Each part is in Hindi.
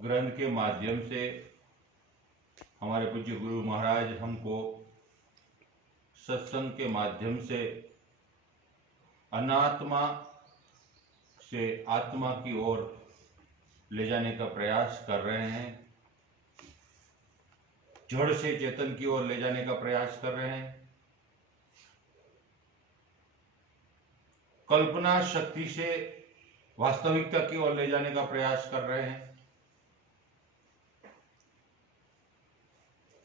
ग्रंथ के माध्यम से हमारे पूज्य गुरु महाराज हमको सत्संग के माध्यम से अनात्मा से आत्मा की ओर ले जाने का प्रयास कर रहे हैं, जड़ से चेतन की ओर ले जाने का प्रयास कर रहे हैं, कल्पना शक्ति से वास्तविकता की ओर ले जाने का प्रयास कर रहे हैं।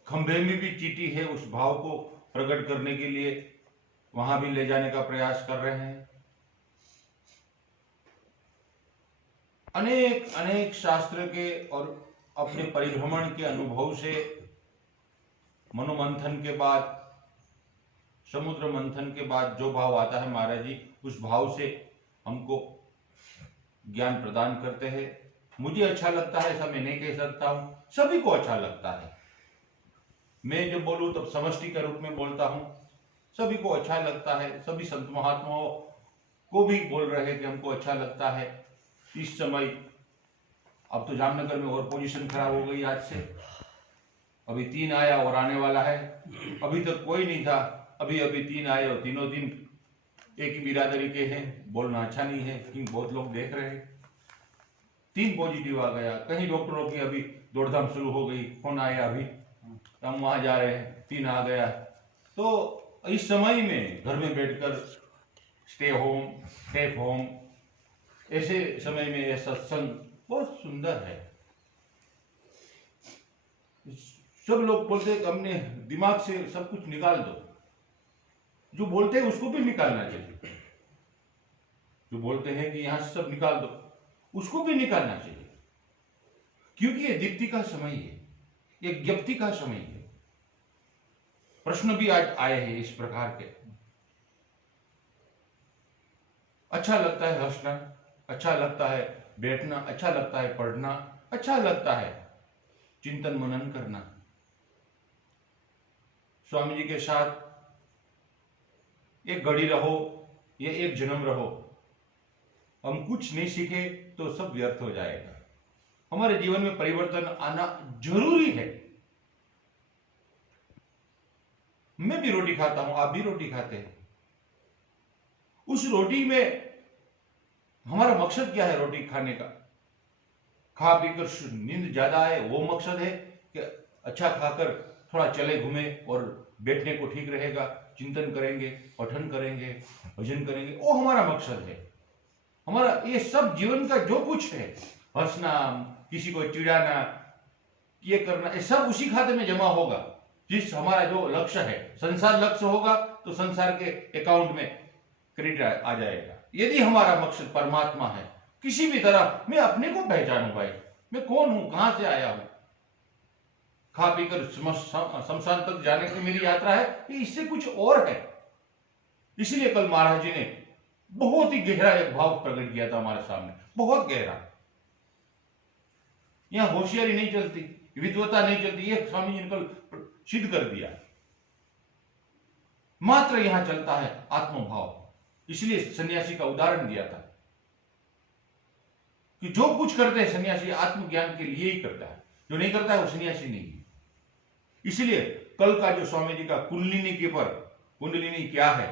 खंभे में भी चींटी है, उस भाव को प्रकट करने के लिए वहां भी ले जाने का प्रयास कर रहे हैं। अनेक अनेक शास्त्र के और अपने परिभ्रमण के अनुभव से मनोमंथन के बाद, समुद्र मंथन के बाद जो भाव आता है महाराज जी, उस भाव से हमको ज्ञान प्रदान करते हैं। मुझे अच्छा लगता है, ऐसा मैं नहीं कह सकता हूं, सभी को अच्छा लगता है। मैं जब बोलूं तब समष्टि के रूप में बोलता हूं, सभी को अच्छा लगता है। सभी संत महात्माओं को भी बोल रहे हैं कि हमको अच्छा लगता है। इस समय अब तो जामनगर में और पोजीशन खराब हो गई आज से, अभी 3 आया और आने वाला है। अभी तक कोई नहीं था, अभी 3 आए और तीनों दिन एक ही बिरादरी के हैं। बोलना अच्छा नहीं है क्योंकि बहुत लोग देख रहे हैं। 3 पॉजिटिव आ गया। कहीं डॉक्टरों की अभी दौड़धाम शुरू हो गई, फोन आया अभी हम वहां जा रहे हैं, 3 आ गया। तो इस समय में घर में बैठकर स्टे होम, सेफ होम, ऐसे समय में यह सत्संग बहुत सुंदर है। सब लोग बोलते हैं कि हमने दिमाग से सब कुछ निकाल दो, जो बोलते हैं उसको भी निकालना चाहिए। जो बोलते हैं कि यहां से सब निकाल दो, उसको भी निकालना चाहिए, क्योंकि ये दीप्ति का समय है, ये ज्ञप्ति का समय है। प्रश्न भी आज आए हैं इस प्रकार के। अच्छा लगता है हंसना, अच्छा लगता है बैठना, अच्छा लगता है पढ़ना, अच्छा लगता है चिंतन मनन करना। स्वामी जी के साथ एक घड़ी रहो या एक जन्म रहो, हम कुछ नहीं सीखे तो सब व्यर्थ हो जाएगा। हमारे जीवन में परिवर्तन आना जरूरी है। मैं भी रोटी खाता हूं, आप भी रोटी खाते हैं। उस रोटी में हमारा मकसद क्या है? रोटी खाने का खा पीकर नींद ज्यादा आए वो मकसद है कि अच्छा खाकर थोड़ा चले घूमे और बैठने को ठीक रहेगा, चिंतन करेंगे, पठन करेंगे, भजन करेंगे, वो हमारा मकसद है। हमारा ये सब जीवन का जो कुछ है, हंसना, किसी को चिढ़ाना, ये करना, ये सब उसी खाते में जमा होगा। जिस हमारा जो लक्ष्य है, संसार लक्ष्य होगा तो संसार के अकाउंट में क्रेडिट आ जाएगा। यदि हमारा मकसद परमात्मा है, किसी भी तरह मैं अपने को पहचानूं, भाई मैं कौन हूं, कहां से आया हूं, खा पीकर शमशान तक जाने की मेरी यात्रा है, ये इससे कुछ और है। इसलिए कल महाराज जी ने बहुत ही गहरा एक भाव प्रकट किया था हमारे सामने, बहुत गहरा। यहां होशियारी नहीं चलती, विद्वता नहीं चलती, ये स्वामी जी ने कल सिद्ध कर दिया। मात्र यहां चलता है आत्मभाव। इसलिए सन्यासी का उदाहरण दिया था कि जो कुछ करते हैं सन्यासी आत्मज्ञान के लिए ही करता है, जो नहीं करता है वो सन्यासी नहीं है। इसलिए कल का जो स्वामी जी का कुंडलिनी के पर, कुंडलिनी क्या है,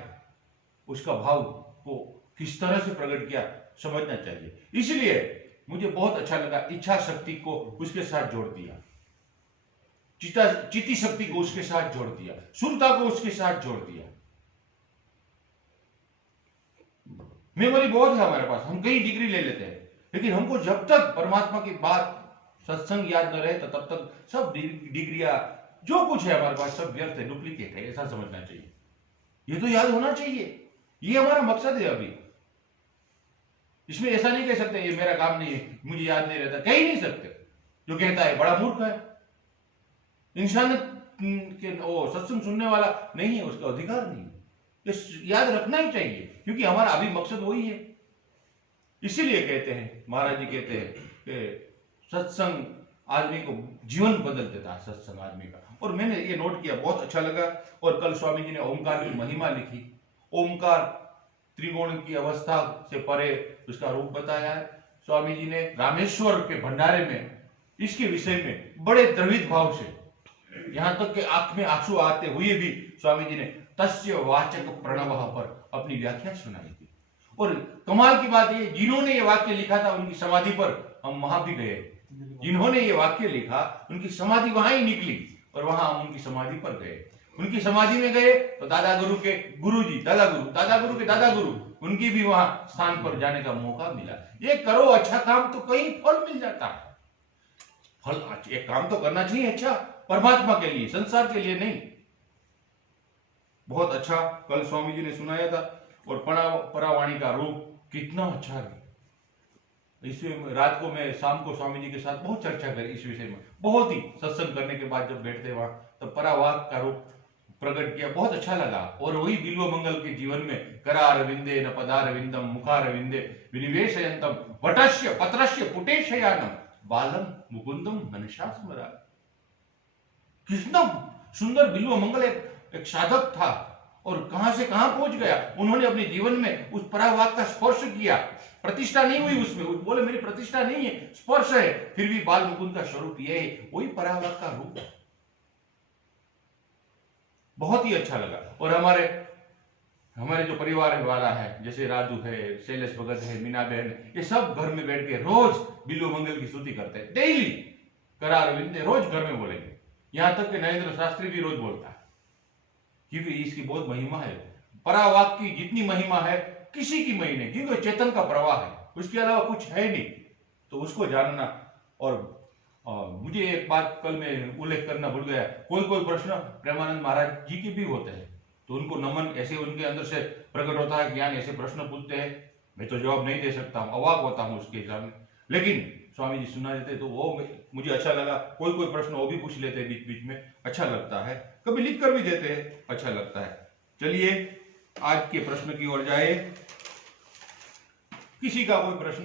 उसका भाव को किस तरह से प्रकट किया समझना चाहिए। इसलिए मुझे बहुत अच्छा लगा, इच्छा शक्ति को उसके साथ जोड़ दिया, चिति शक्ति को उसके साथ जोड़ दिया, सुरता को उसके साथ जोड़ दिया। मेमोरी बहुत है हमारे पास, हम कई डिग्री ले लेते हैं, लेकिन हमको जब तक परमात्मा की बात, सत्संग याद न रहे तो तब तक सब डिग्रियां जो कुछ है हमारे पास सब व्यर्थ है, डुप्लीकेट है, ऐसा समझना चाहिए। ये तो याद होना चाहिए, ये हमारा मकसद है। अभी इसमें ऐसा नहीं कह सकते ये मेरा काम नहीं है, मुझे याद नहीं रहता, कह ही नहीं सकते। जो कहता है बड़ा मूर्ख है, इंसान के वो सत्संग सुनने वाला नहीं है, उसका अधिकार नहीं है। याद रखना ही चाहिए, क्योंकि हमारा अभी मकसद वही है। इसीलिए कहते हैं, महाराज जी कहते हैं कि सत्संग आदमी को जीवन बदल देता है, सत्संग आदमी का। और मैंने ये नोट किया, बहुत अच्छा लगा। और कल स्वामी जी ने ओमकार की महिमा लिखी। ओमकार त्रिगुण की अवस्था से परे उसका रूप बताया है। स्वामी जी ने रामेश्वर के भंडारे में इसके विषय में बड़े द्रवित भाव से, यहां तक कि आंख में आंसू आते हुए भी स्वामी जी ने तस्य वाचक प्रणव पर अपनी व्याख्या सुनाई थी। और कमाल की बात ये, जिन्होंने ये वाक्य लिखा था उनकी समाधि पर हम वहां भी गए, जिन्होंने ये वाक्य लिखा उनकी समाधि वहां ही निकली और वहां हम उनकी समाधि पर गए। उनकी समाधि में गए तो दादा गुरु के गुरु जी, दादा गुरु के दादा गुरु, उनकी भी वहां स्थान पर जाने का मौका मिला। ये करो अच्छा काम तो कहीं फल मिल जाता है। फल, एक काम तो करना चाहिए अच्छा, परमात्मा के लिए, संसार के लिए नहीं। बहुत अच्छा कल स्वामी जी ने सुनाया था। और परावाणी का रूप कितना अच्छा है। इसमें रात को मैं शाम को स्वामी जी के साथ बहुत चर्चा करी इस विषय में। बहुत ही सत्संग करने के बाद जब बैठते वहां तब परावाक का रूप प्रकट किया, बहुत अच्छा लगा। और वही बिल्व मंगल के जीवन में करार विंदे न पदार विंदम मुखार विंदे विनिवेशयंतम वटस्य पत्रस्य पुटेशयानम बालम मुकुंदम मनसा स्मरा। कितना सुंदर बिल्व मंगल एक साधक था और कहां से कहां पहुंच गया। उन्होंने अपने जीवन में उस परावाक का स्पर्श किया, प्रतिष्ठा नहीं हुई उसमें, बोले मेरी प्रतिष्ठा नहीं है, स्पर्श है, फिर भी बाल मुकुंद का स्वरूप ये है, वही परावाक का रूप। बहुत ही अच्छा लगा। और हमारे जो परिवार वाला है, जैसे राजू है, शैलेश भगत है, मीना बहन, ये सब घर में बैठ के रोज बिल्व मंगल की स्तुति करते हैं, डेली करार विंदे रोज घर में बोलेंगे। यहां तक कि नरेंद्र शास्त्री भी रोज बोलता है, क्योंकि इसकी बहुत महिमा है। परावाक की जितनी महिमा है किसी की महिमा नहीं, क्योंकि चेतन का प्रवाह है, उसके अलावा कुछ है नहीं। तो उसको जानना। और मुझे एक बात कल मैं उल्लेख करना भूल गया, कोई प्रश्न प्रेमानंद महाराज जी के भी होते हैं तो उनको नमन ऐसे उनके अंदर से प्रकट होता है कि यानी ऐसे प्रश्न पूछते हैं, मैं तो जवाब नहीं दे सकता हूं, अवाक होता हूं उसके सामने, लेकिन स्वामी जी सुना देते तो वो मुझे अच्छा लगा। कोई प्रश्न वो भी पूछ लेते हैं बीच बीच में, अच्छा लगता है, कभी लिख कर भी देते हैं, अच्छा लगता है। चलिए आज के प्रश्न की ओर जाए। किसी का कोई प्रश्न